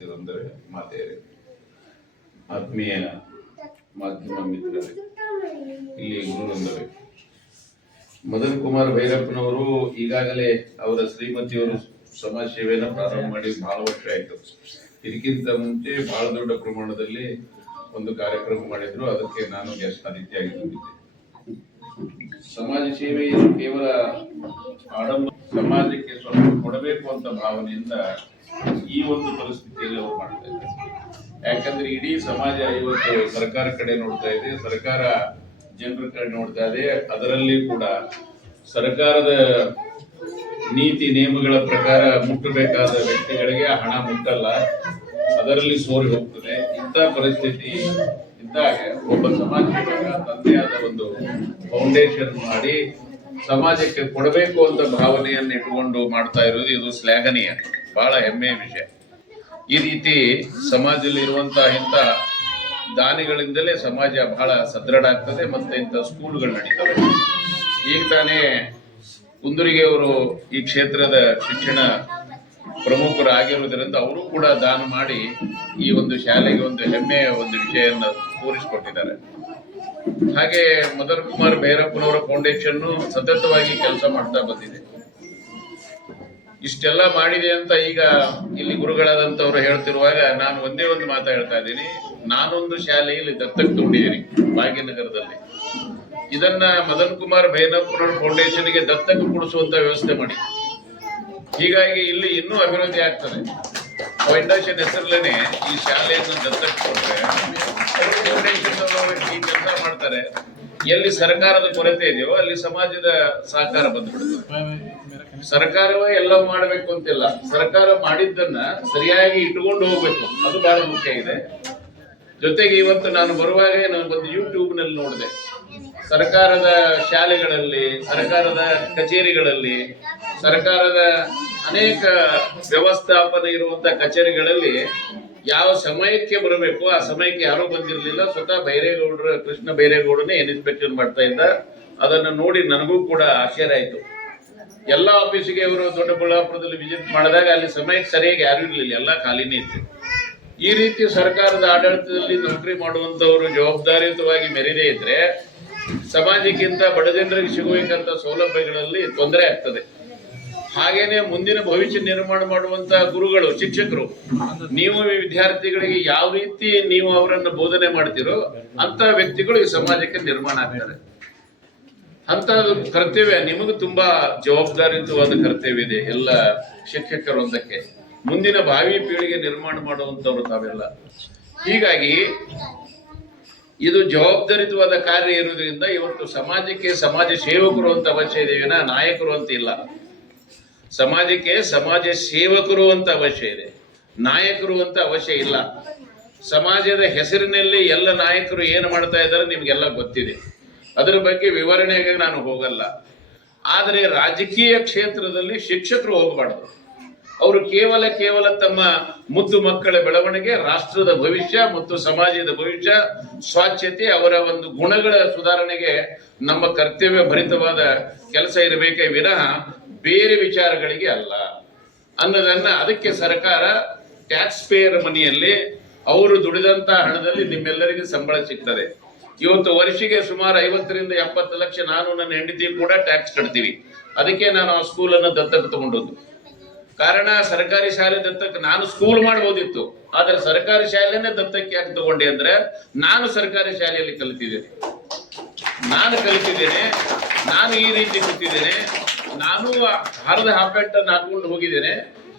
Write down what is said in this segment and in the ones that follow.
ಅಂದರೆ ಮಾತೆಯರೇ, ಆತ್ಮೀಯ ಮಾಧ್ಯಮ ಮಿತ್ರರೇ, ಇಲ್ಲಿ ಗುರುವೃಂದವೇ, ಮದನ್ ಕುಮಾರ್ ಭೈರಪ್ಪನವರು ಈಗಾಗಲೇ ಅವರ ಶ್ರೀಮತಿಯವರು ಸಮಾಜ ಸೇವೆಯನ್ನು ಪ್ರಾರಂಭ ಮಾಡಿ ಬಹಳ ವರ್ಷ ಆಯಿತು. ಇದಕ್ಕಿಂತ ಮುಂಚೆ ಬಹಳ ದೊಡ್ಡ ಪ್ರಮಾಣದಲ್ಲಿ ಒಂದು ಕಾರ್ಯಕ್ರಮ ಮಾಡಿದ್ರು. ಅದಕ್ಕೆ ನಾನು ಗೆಸ್ಟ್ ಅತಿಥಿಯಾಗಿ ಬಂದಿದ್ದೆ. ಸಮಾಜ ಸೇವೆ ಕೇವಲ ಆಡಂಬರ, ಸಮಾಜಕ್ಕೆ ಸ್ವಲ್ಪ ಕೊಡಬೇಕು ಅಂತ ಭಾವನೆಯಿಂದ ಈ ಒಂದು ಪರಿಸ್ಥಿತಿಯಲ್ಲಿ ಅವರು ಮಾಡ್ತಾ ಇದ್ದಾರೆ. ಯಾಕಂದ್ರೆ ಇಡೀ ಸಮಾಜ ಇವತ್ತು ಸರ್ಕಾರ ಕಡೆ ನೋಡ್ತಾ ಇದೆ, ಸರ್ಕಾರ ಜನರ ಕಡೆ ನೋಡ್ತಾ ಇದೆ. ಅದರಲ್ಲಿ ಕೂಡ ಸರ್ಕಾರದ ನೀತಿ ನಿಯಮಗಳ ಪ್ರಕಾರ ಮುಟ್ಟಬೇಕಾದ ವ್ಯಕ್ತಿಗಳಿಗೆ ಹಣ ಮುಟ್ಟಲ್ಲ, ಅದರಲ್ಲಿ ಸೋರಿ ಹೋಗ್ತದೆ. ಇಂಥ ಪರಿಸ್ಥಿತಿ ಇದ್ದಾಗ ಒಬ್ಬ ಸಮಾಜ ಸೇವಕ ತಂದೆಯಾದ ಒಂದು ಫೌಂಡೇಶನ್ ಮಾಡಿ ಸಮಾಜಕ್ಕೆ ಕೊಡಬೇಕು ಅಂತ ಭಾವನೆಯನ್ನು ಇಟ್ಟುಕೊಂಡು ಮಾಡ್ತಾ ಇರೋದು ಇದು ಶ್ಲಾಘನೀಯ, ಬಹಳ ಹೆಮ್ಮೆಯ ವಿಷಯ. ಈ ರೀತಿ ಸಮಾಜದಲ್ಲಿ ಇರುವಂತಹ ಇಂಥ ದಾನಿಗಳಿಂದಲೇ ಸಮಾಜ ಬಹಳ ಸದೃಢ ಆಗ್ತದೆ. ಮತ್ತೆ ಇಂಥ ಸ್ಕೂಲ್ಗಳು ನಡೀತವೆ. ಈಗ ತಾನೇ ಕುಂದೂರಿಗೆ ಅವರು ಈ ಕ್ಷೇತ್ರದ ಶಿಕ್ಷಣ ಪ್ರಮುಖರಾಗಿರುವುದರಿಂದ ಅವರು ಕೂಡ ದಾನ ಮಾಡಿ ಈ ಒಂದು ಶಾಲೆಗೆ ಒಂದು ಹೆಮ್ಮೆಯ ಒಂದು ವಿಷಯವನ್ನು ತೋರಿಸಿಕೊಟ್ಟಿದ್ದಾರೆ. ಹಾಗೆ ಮದನ್ ಕುಮಾರ್ ಭೈರಪ್ಪನವರ ಫೌಂಡೇಶನ್ ಸತತವಾಗಿ ಕೆಲಸ ಮಾಡ್ತಾ ಬಂದಿದೆ. ಇಷ್ಟೆಲ್ಲ ಮಾಡಿದೆ ಅಂತ ಈಗ ಇಲ್ಲಿ ಗುರುಗಳಾದಂತವ್ರು ಹೇಳ್ತಿರುವಾಗ ನಾನು ಒಂದೇ ಒಂದು ಮಾತು ಹೇಳ್ತಾ ಇದ್ದೀನಿ. ನಾನೊಂದು ಶಾಲೆಯಲ್ಲಿ ದತ್ತಕ್ಕೆ ತಗೊಂಡಿದ್ದೀನಿ ಭಾಗ್ಯನಗರದಲ್ಲಿ. ಇದನ್ನ ಮದನ್ ಕುಮಾರ್ ಭೈರಪ್ಪನವರ ಫೌಂಡೇಶನ್ಗೆ ದತ್ತಕ್ಕೆ ಕೊಡಿಸುವಂತ ವ್ಯವಸ್ಥೆ ಮಾಡಿ. ಹೀಗಾಗಿ ಇಲ್ಲಿ ಇನ್ನೂ ಅಭಿವೃದ್ಧಿ ಆಗ್ತದೆ. ಫೌಂಡೇಶನ್ ಹೆಸರಲ್ಲೇನೆ ಈ ಶಾಲೆಯನ್ನು ದತ್ತಕ್ಕೆ ಕೊಟ್ಟರೆ ಫೌಂಡೇಶನ್ ಈ ಕೆಲಸ ಮಾಡ್ತಾರೆ. ಎಲ್ಲಿ ಸರ್ಕಾರದ ಕೊರತೆ ಇದೆಯೋ ಅಲ್ಲಿ ಸಮಾಜದ ಸಹಕಾರ ಬಂದ್ಬಿಡುತ್ತೆ. ಸರ್ಕಾರವೇ ಎಲ್ಲ ಮಾಡಬೇಕು ಅಂತಿಲ್ಲ, ಸರ್ಕಾರ ಮಾಡಿದ್ದನ್ನ ಸರಿಯಾಗಿ ಇಟ್ಟುಕೊಂಡು ಹೋಗ್ಬೇಕು, ಅದು ಬಹಳ ಮುಖ್ಯ ಇದೆ. ಜೊತೆಗೆ ಇವತ್ತು ನಾನು ಬರುವಾಗ ನಾನು ಒಂದು ಯೂಟ್ಯೂಬ್ ನಲ್ಲಿ ನೋಡಿದೆ, ಸರ್ಕಾರದ ಶಾಲೆಗಳಲ್ಲಿ, ಸರ್ಕಾರದ ಕಚೇರಿಗಳಲ್ಲಿ, ಸರ್ಕಾರದ ಅನೇಕ ವ್ಯವಸ್ಥಾಪನೆ ಇರುವಂತ ಕಚೇರಿಗಳಲ್ಲಿ ಯಾವ ಸಮಯಕ್ಕೆ ಬರಬೇಕು ಆ ಸಮಯಕ್ಕೆ ಯಾರೂ ಬಂದಿರಲಿಲ್ಲ. ಸ್ವತಃ ಬೈರೇಗೌಡರು, ಕೃಷ್ಣ ಬೈರೇಗೌಡನೇ ಇನ್ಸ್ಪೆಕ್ಷನ್ ಮಾಡ್ತಾ ಇದ್ದ. ಅದನ್ನು ನೋಡಿ ನನಗೂ ಕೂಡ ಆಶ್ಚರ್ಯ ಆಯ್ತು. ಎಲ್ಲ ಆಫೀಸಿಗೆ ಅವರು ದೊಡ್ಡಬಳ್ಳಾಪುರದಲ್ಲಿ ವಿಸಿಟ್ ಮಾಡಿದಾಗ ಅಲ್ಲಿ ಸಮಯಕ್ಕೆ ಸರಿಯಾಗಿ ಯಾರು ಇರಲಿಲ್ಲ, ಎಲ್ಲ ಖಾಲಿನೇ ಇತ್ತು. ಈ ರೀತಿ ಸರ್ಕಾರದ ಆಡಳಿತದಲ್ಲಿ ನೌಕರಿ ಮಾಡುವಂತವರು ಜವಾಬ್ದಾರಿಯುತವಾಗಿ ಮೆರೆದೇ ಇದ್ರೆ ಸಮಾಜಕ್ಕಿಂತ ಬಡ ಜನರಿಗೆ ಸಿಗುವಂತ ಸೌಲಭ್ಯಗಳಲ್ಲಿ ತೊಂದರೆ ಆಗ್ತದೆ. ಹಾಗೇನೆ ಮುಂದಿನ ಭವಿಷ್ಯ ನಿರ್ಮಾಣ ಮಾಡುವಂತಹ ಗುರುಗಳು, ಶಿಕ್ಷಕರು, ನೀವು ವಿದ್ಯಾರ್ಥಿಗಳಿಗೆ ಯಾವ ರೀತಿ ನೀವು ಅವರನ್ನು ಬೋಧನೆ ಮಾಡ್ತೀರೋ ಅಂತ ವ್ಯಕ್ತಿಗಳು ಈ ಸಮಾಜಕ್ಕೆ ನಿರ್ಮಾಣ ಆಗ್ತಾರೆ. ಅಂತ ಕರ್ತವ್ಯ ನಿಮಗೂ ತುಂಬಾ ಜವಾಬ್ದಾರಿಯುತವಾದ ಕರ್ತವ್ಯ ಇದೆ. ಎಲ್ಲ ಶಿಕ್ಷಕರೊಂದಕ್ಕೆ ಮುಂದಿನ ಭಾವಿ ಪೀಳಿಗೆ ನಿರ್ಮಾಣ ಮಾಡುವಂತವ್ರು ತಾವೆಲ್ಲ. ಹೀಗಾಗಿ ಇದು ಜವಾಬ್ದಾರಿಯುತವಾದ ಕಾರ್ಯ ಇರುವುದರಿಂದ ಇವತ್ತು ಸಮಾಜಕ್ಕೆ ಸಮಾಜ ಸೇವಕರು ಅಂತ ಅವಶ್ಯ ಇದೆ, ನಾಯಕರು ಅಂತ ಇಲ್ಲ. ಸಮಾಜಕ್ಕೆ ಸಮಾಜ ಸೇವಕರು ಅಂತ ಅವಶ್ಯ ಇದೆ, ನಾಯಕರು ಅಂತ ಅವಶ್ಯ ಇಲ್ಲ. ಸಮಾಜದ ಹೆಸರಿನಲ್ಲಿ ಎಲ್ಲ ನಾಯಕರು ಏನು ಮಾಡ್ತಾ ಇದ್ದಾರೆ ನಿಮ್ಗೆಲ್ಲ ಗೊತ್ತಿದೆ. ಅದರ ಬಗ್ಗೆ ವಿವರಣೆಗೆ ನಾನು ಹೋಗಲ್ಲ. ಆದರೆ ರಾಜಕೀಯ ಕ್ಷೇತ್ರದಲ್ಲಿ ಶಿಕ್ಷಕರು ಹೋಗಬಾರ್ದು. ಅವರು ಕೇವಲ ತಮ್ಮ ಮುದ್ದು ಮಕ್ಕಳ ಬೆಳವಣಿಗೆ, ರಾಷ್ಟ್ರದ ಭವಿಷ್ಯ ಮತ್ತು ಸಮಾಜದ ಭವಿಷ್ಯ, ಸ್ವಚ್ಛತೆ, ಅವರ ಒಂದು ಗುಣಗಳ ಸುಧಾರಣೆಗೆ ನಮ್ಮ ಕರ್ತವ್ಯ ಭರಿತವಾದ ಕೆಲಸ ಇರಬೇಕೇ ವಿನಃ ಬೇರೆ ವಿಚಾರಗಳಿಗೆ ಅಲ್ಲ ಅನ್ನೋದನ್ನ. ಅದಕ್ಕೆ ಸರ್ಕಾರ ಟ್ಯಾಕ್ಸ್ ಪೇಯರ್ ಮನಿಯಲ್ಲಿ ಅವರು ದುಡಿದಂತಹ ಹಣದಲ್ಲಿ ನಿಮ್ಮೆಲ್ಲರಿಗೆ ಸಂಬಳ ಸಿಗ್ತದೆ. ಇವತ್ತು ವರ್ಷಿಗೆ ಸುಮಾರು 50 ರಿಂದ 70 ಲಕ್ಷ ನಾನು ನನ್ನ ಹೆಂಡತಿ ಕೂಡ ಟ್ಯಾಕ್ಸ್ ಕಟ್ತೀವಿ. ಅದಕ್ಕೆ ನಾನು ಆ ಸ್ಕೂಲನ್ನು ದತ್ತಕ್ಕೆ ತಗೊಂಡದ್ದು. ಕಾರಣ ಸರ್ಕಾರಿ ಶಾಲೆ ದತ್ತಕ್ಕೆ ನಾನು ಸ್ಕೂಲ್ ಮಾಡಬಹುದಿತ್ತು, ಆದ್ರೆ ಸರ್ಕಾರಿ ಶಾಲೆನೇ ದತ್ತಕ್ಕೆ ಯಾಕೆ ತಗೊಂಡೆ ಅಂದ್ರೆ ನಾನು ಸರ್ಕಾರಿ ಶಾಲೆಯಲ್ಲಿ ಕಲಿತಿದ್ದೇನೆ, ನಾನು ಈ ರೀತಿ ಕೂತಿದ್ದೇನೆ, ನಾನು ಹರಿದ ಹಾಪೆಟ್ಟನ್ನು ಹಾಕೊಂಡು ಹೋಗಿದ್ದೇನೆ.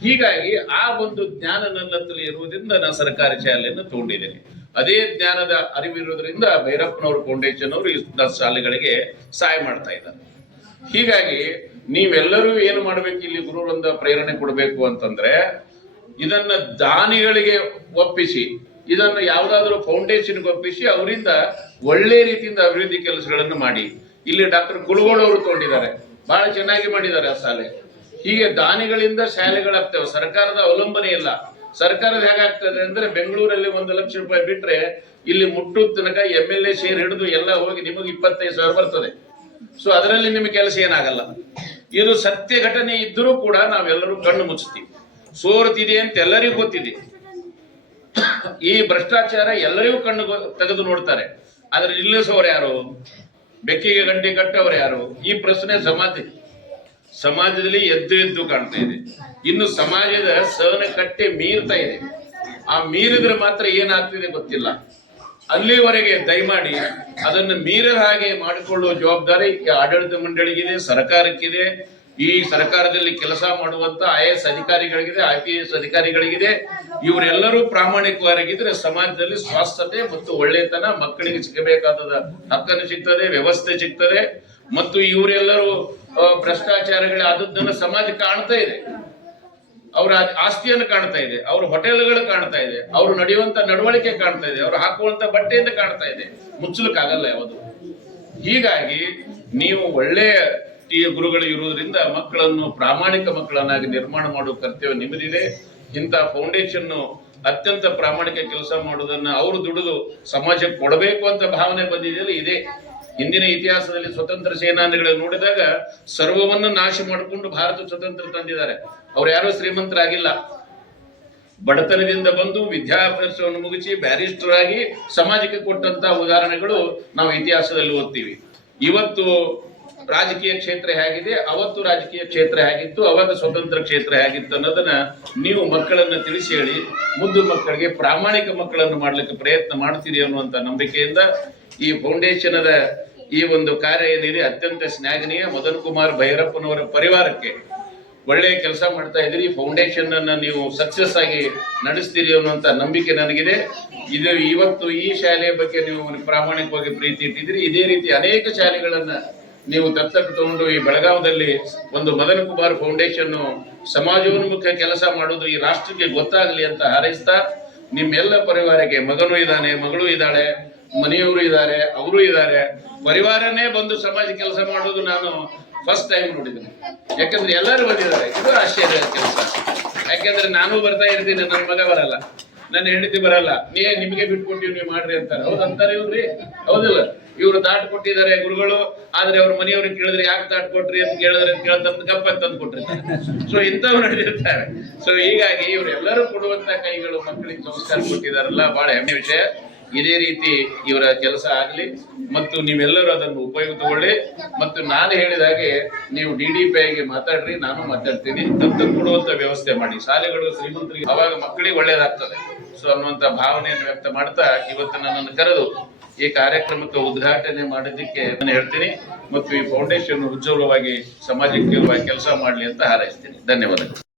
ಹೀಗಾಗಿ ಆ ಒಂದು ಜ್ಞಾನ ನನ್ನ ಹತ್ರ ಇರುವುದರಿಂದ ನಾನು ಸರ್ಕಾರಿ ಶಾಲೆಯನ್ನು ತಗೊಂಡಿದ್ದೇನೆ. ಅದೇ ಜ್ಞಾನದ ಅರಿವಿರುವುದರಿಂದ ಭೈರಪ್ಪನವರು ಫೌಂಡೇಶನ್ ಅವರು ಈ ಶಾಲೆಗಳಿಗೆ ಸಹಾಯ ಮಾಡ್ತಾ ಇದ್ದಾರೆ. ಹೀಗಾಗಿ ನೀವೆಲ್ಲರೂ ಏನು ಮಾಡ್ಬೇಕು, ಇಲ್ಲಿ ಗುರುವೃಂದ ಪ್ರೇರಣೆ ಕೊಡಬೇಕು ಅಂತಂದ್ರೆ ಇದನ್ನ ದಾನಿಗಳಿಗೆ ಒಪ್ಪಿಸಿ, ಇದನ್ನು ಯಾವುದಾದ್ರೂ ಫೌಂಡೇಶನ್ಗೆ ಒಪ್ಪಿಸಿ ಅವರಿಂದ ಒಳ್ಳೆ ರೀತಿಯಿಂದ ಅಭಿವೃದ್ಧಿ ಕೆಲಸಗಳನ್ನು ಮಾಡಿ. ಇಲ್ಲಿ ಡಾಕ್ಟರ್ ಕುಲಗೋಳು ಅವರು ತಗೊಂಡಿದ್ದಾರೆ, ಬಹಳ ಚೆನ್ನಾಗಿ ಮಾಡಿದ್ದಾರೆ ಆ ಶಾಲೆ. ಹೀಗೆ ದಾನಿಗಳಿಂದ ಶಾಲೆಗಳಾಗ್ತವೆ, ಸರ್ಕಾರದ ಅವಲಂಬನೆ ಇಲ್ಲ. ಸರ್ಕಾರದ ಹೇಗಾಗ್ತದೆ ಅಂದ್ರೆ ಬೆಂಗಳೂರಲ್ಲಿ 1 ಲಕ್ಷ ರೂಪಾಯಿ ಬಿಟ್ರೆ ಇಲ್ಲಿ ಮುಟ್ಟು ತನಕ MLA ಶೇರ್ ಹಿಡಿದು ಎಲ್ಲ ಹೋಗಿ ನಿಮಗೆ 25,000 ಬರ್ತದೆ. ಸೊ ಅದರಲ್ಲಿ ನಿಮಗೆ ಕೆಲಸ ಏನಾಗಲ್ಲ. ಇದು ಸತ್ಯ ಘಟನೆ ಇದ್ದರೂ ಕೂಡ ನಾವೆಲ್ಲರೂ ಕಣ್ಣು ಮುಚ್ಚುತ್ತೀವಿ. ಸೋರ್ತಿದೆ ಅಂತ ಎಲ್ಲರಿಗೂ ಗೊತ್ತಿದೆ. ಈ ಭ್ರಷ್ಟಾಚಾರ ಎಲ್ಲರಿಗೂ ಕಣ್ಣು ತೆಗೆದು ನೋಡ್ತಾರೆ. ಆದ್ರೆ ನಿಲ್ಲಿಸೋರು ಯಾರು? ಬೆಕ್ಕಿಗೆ ಗಂಟೆ ಕಟ್ಟವರು ಯಾರು? ಈ ಪ್ರಶ್ನೆ ಸಮಾಜದಲ್ಲಿ ಎದ್ದು ಕಾಣ್ತಾ ಇದೆ. ಇನ್ನು ಸಮಾಜದ ಸಹನ ಕಟ್ಟೆ ಮೀರ್ತಾ ಇದೆ. ಆ ಮೀರಿದ್ರೆ ಮಾತ್ರ ಏನಾಗ್ತಿದೆ ಗೊತ್ತಿಲ್ಲ. ಅಲ್ಲಿವರೆಗೆ ದಯಮಾಡಿ ಅದನ್ನು ಮೀರದ ಹಾಗೆ ಮಾಡಿಕೊಳ್ಳುವ ಜವಾಬ್ದಾರಿ ಆಡಳಿತ ಮಂಡಳಿಗಿದೆ, ಸರ್ಕಾರಕ್ಕಿದೆ. ಈ ಸರ್ಕಾರದಲ್ಲಿ ಕೆಲಸ ಮಾಡುವಂತ IAS ಅಧಿಕಾರಿಗಳಿಗಿದೆ, IPS ಅಧಿಕಾರಿಗಳಿಗಿದೆ. ಇವರೆಲ್ಲರೂ ಪ್ರಾಮಾಣಿಕವಾಗಿದ್ರೆ ಸಮಾಜದಲ್ಲಿ ಸ್ವಾಸ್ಥ್ಯತೆ ಮತ್ತು ಒಳ್ಳೆತನ, ಮಕ್ಕಳಿಗೆ ಸಿಗಬೇಕಾದ ಹಕ್ಕನ್ನು ಸಿಗ್ತದೆ, ವ್ಯವಸ್ಥೆ ಸಿಗ್ತದೆ. ಮತ್ತು ಇವರೆಲ್ಲರೂ ಭ್ರಷ್ಟಾಚಾರಗಳು ಆದದ್ದನ್ನು ಸಮಾಜ ಕಾಣ್ತಾ ಇದೆ. ಅವರ ಆಸ್ತಿಯನ್ನು ಕಾಣ್ತಾ ಇದೆ, ಅವ್ರ ಹೋಟೆಲ್ಗಳು ಕಾಣ್ತಾ ಇದೆ, ಅವರು ನಡೆಯುವಂತ ನಡವಳಿಕೆ ಕಾಣ್ತಾ ಇದೆ, ಅವ್ರು ಹಾಕುವಂತ ಬಟ್ಟೆಯಿಂದ ಕಾಣ್ತಾ ಇದೆ. ಮುಚ್ಚಲಿಕ್ಕಾಗಲ್ಲ ಯಾವುದು. ಹೀಗಾಗಿ ನೀವು ಒಳ್ಳೆಯ ಗುರುಗಳು ಇರುವುದರಿಂದ ಮಕ್ಕಳನ್ನು ಪ್ರಾಮಾಣಿಕ ಮಕ್ಕಳನ್ನಾಗಿ ನಿರ್ಮಾಣ ಮಾಡುವ ಕರ್ತವ್ಯ ನಿಮ್ಮದಿದೆ. ಇಂಥ ಫೌಂಡೇಶನ್ ಅತ್ಯಂತ ಪ್ರಾಮಾಣಿಕ ಕೆಲಸ ಮಾಡುವುದನ್ನು ಅವರು ದುಡಿದು ಸಮಾಜಕ್ಕೆ ಕೊಡಬೇಕು ಅಂತ ಭಾವನೆ ಬಂದಿದೆಯಲ್ಲ, ಇದೆ. ಹಿಂದಿನ ಇತಿಹಾಸದಲ್ಲಿ ಸ್ವತಂತ್ರ ಸೇನಾನಿಗಳನ್ನು ನೋಡಿದಾಗ ಸರ್ವವನ್ನು ನಾಶ ಮಾಡಿಕೊಂಡು ಭಾರತ ಸ್ವತಂತ್ರ ತಂದಿದ್ದಾರೆ. ಅವ್ರು ಯಾರು ಶ್ರೀಮಂತರಾಗಿಲ್ಲ. ಬಡತನದಿಂದ ಬಂದು ವಿದ್ಯಾಭ್ಯಾಸವನ್ನು ಮುಗಿಸಿ ಬ್ಯಾರಿಸ್ಟರ್ ಆಗಿ ಸಮಾಜಕ್ಕೆ ಕೊಟ್ಟಂತಹ ಉದಾಹರಣೆಗಳು ನಾವು ಇತಿಹಾಸದಲ್ಲಿ ಓದ್ತೀವಿ. ಇವತ್ತು ರಾಜಕೀಯ ಕ್ಷೇತ್ರ ಹೇಗಿದೆ, ಅವತ್ತು ರಾಜಕೀಯ ಕ್ಷೇತ್ರ ಹೇಗಿತ್ತು, ಅವಾಗ ಸ್ವತಂತ್ರ ಕ್ಷೇತ್ರ ಹೇಗಿತ್ತು ಅನ್ನೋದನ್ನ ನೀವು ಮಕ್ಕಳನ್ನ ತಿಳಿಸಿ ಹೇಳಿ, ಮುದ್ದು ಮಕ್ಕಳಿಗೆ ಪ್ರಾಮಾಣಿಕ ಮಕ್ಕಳನ್ನು ಮಾಡ್ಲಿಕ್ಕೆ ಪ್ರಯತ್ನ ಮಾಡ್ತೀರಿ ಅನ್ನುವಂತ ನಂಬಿಕೆಯಿಂದ ಈ ಫೌಂಡೇಶನದ ಈ ಒಂದು ಕಾರ್ಯ ಏನಿದೆ ಅತ್ಯಂತ ಶ್ಲಾಘನೀಯ. ಮದನ್ ಕುಮಾರ್ ಭೈರಪ್ಪನವರ ಪರಿವಾರಕ್ಕೆ ಒಳ್ಳೆಯ ಕೆಲಸ ಮಾಡ್ತಾ ಇದ್ದೀರಿ. ಫೌಂಡೇಶನ್ ಅನ್ನ ನೀವು ಸಕ್ಸಸ್ ಆಗಿ ನಡೆಸ್ತೀರಿ ಅನ್ನುವಂತ ನಂಬಿಕೆ ನನಗಿದೆ. ಇದು ಇವತ್ತು ಈ ಶಾಲೆಯ ಬಗ್ಗೆ ನೀವು ಪ್ರಾಮಾಣಿಕವಾಗಿ ಪ್ರೀತಿ ಇಟ್ಟಿದ್ದೀರಿ. ಇದೇ ರೀತಿ ಅನೇಕ ಶಾಲೆಗಳನ್ನ ನೀವು ದತ್ತಕ್ಕೆ ತಗೊಂಡು ಈ ಬೆಳಗಾವದಲ್ಲಿ ಒಂದು ಮದನ್ ಕುಮಾರ್ ಫೌಂಡೇಶನ್ ಸಮಾಜೋನ್ಮುಖ ಕೆಲಸ ಮಾಡೋದು ಈ ರಾಷ್ಟ್ರಕ್ಕೆ ಗೊತ್ತಾಗಲಿ ಅಂತ ಹಾರೈಸ್ತಾ, ನಿಮ್ಮೆಲ್ಲ ಪರಿವಾರಕ್ಕೆ ಮಗನೂ ಇದ್ದಾನೆ, ಮಗಳು ಇದ್ದಾಳೆ, ಮನೆಯವರು ಇದ್ದಾರೆ, ಅವರು ಇದ್ದಾರೆ, ಪರಿವಾರನೇ ಬಂದು ಸಮಾಜ ಕೆಲಸ ಮಾಡೋದು ನಾನು ಫಸ್ಟ್ ಟೈಮ್ ನೋಡಿದ್ದೀನಿ. ಯಾಕಂದ್ರೆ ಎಲ್ಲರೂ ಬಂದಿದ್ದಾರೆ. ಇದು ಆಶ್ಚರ್ಯ ಕೆಲಸ. ಯಾಕಂದ್ರೆ ನಾನು ಬರ್ತಾ ಇರ್ತೀನಿ, ನನ್ನ ಮಗ ಬರಲ್ಲ, ನನ್ನ ಹೆಂಡತಿ ಬರಲ್ಲ, ನಿಮಗೆ ಬಿಟ್ಕೊಟ್ಟಿವಿ ನೀವು ಮಾಡ್ರಿ ಅಂತಾರೆ. ಹೌದು ಅಂತಾರೆ ಇವ್ರಿ, ಹೌದಿಲ್ಲ? ಇವರು ದಾಟ್ ಕೊಟ್ಟಿದ್ದಾರೆ ಗುರುಗಳು, ಆದ್ರೆ ಅವ್ರ ಮನೆಯವ್ರಿಗೆ ಕೇಳಿದ್ರೆ ಯಾಕೆ ದಾಟ್ ಕೊಟ್ರಿ ಅಂತ ಕೇಳಿದ್ರೆ ಕೇಳ್ತಂದು ಗಪ್ಪ ತಂದು ಕೊಟ್ಟಿರ್ತಾರೆ. ಸೊ ಇಂಥವ್ರು ನಡೆದಿರ್ತಾರೆ. ಸೊ ಹೀಗಾಗಿ ಇವರೆಲ್ಲರೂ ಕೊಡುವಂತ ಕೈಗಳು ಮಕ್ಕಳಿಗೆ ಸಂಸ್ಕಾರ ಕೊಟ್ಟಿದಾರಲ್ಲ, ಬಹಳ ಹೆಮ್ಮೆ ವಿಷಯ. ಇದೇ ರೀತಿ ಇವರ ಕೆಲಸ ಆಗಲಿ ಮತ್ತು ನೀವೆಲ್ಲರೂ ಅದನ್ನು ಉಪಯೋಗ ತಗೊಳ್ಳಿ. ಮತ್ತು ನಾನು ಹೇಳಿದ ಹಾಗೆ ನೀವು DDPIಗೆ ಮಾತಾಡ್ರಿ, ನಾನು ಮಾತಾಡ್ತೀನಿ. ದತ್ತಕ್ಕೆ ಕೊಡುವಂತ ವ್ಯವಸ್ಥೆ ಮಾಡಿ. ಶಾಲೆಗಳು ಶ್ರೀಮಂತರಿಗೆ ಅವಾಗ ಮಕ್ಕಳಿಗೆ ಒಳ್ಳೇದಾಗ್ತದೆ ಸೊ ಅನ್ನುವಂತ ಭಾವನೆಯನ್ನು ವ್ಯಕ್ತ ಮಾಡ್ತಾ ಇವತ್ತು ನನ್ನನ್ನು ಕರೆದು ಈ ಕಾರ್ಯಕ್ರಮಕ್ಕೆ ಉದ್ಘಾಟನೆ ಮಾಡೋದಕ್ಕೆ ನಾನು ಹೇಳ್ತೀನಿ. ಮತ್ತು ಈ ಫೌಂಡೇಶನ್ ಉಜ್ವಲವಾಗಿ ಸಮಾಜಕ್ಕೆ ಕೆಲಸ ಮಾಡಲಿ ಅಂತ ಹಾರೈಸ್ತೀನಿ. ಧನ್ಯವಾದಗಳು.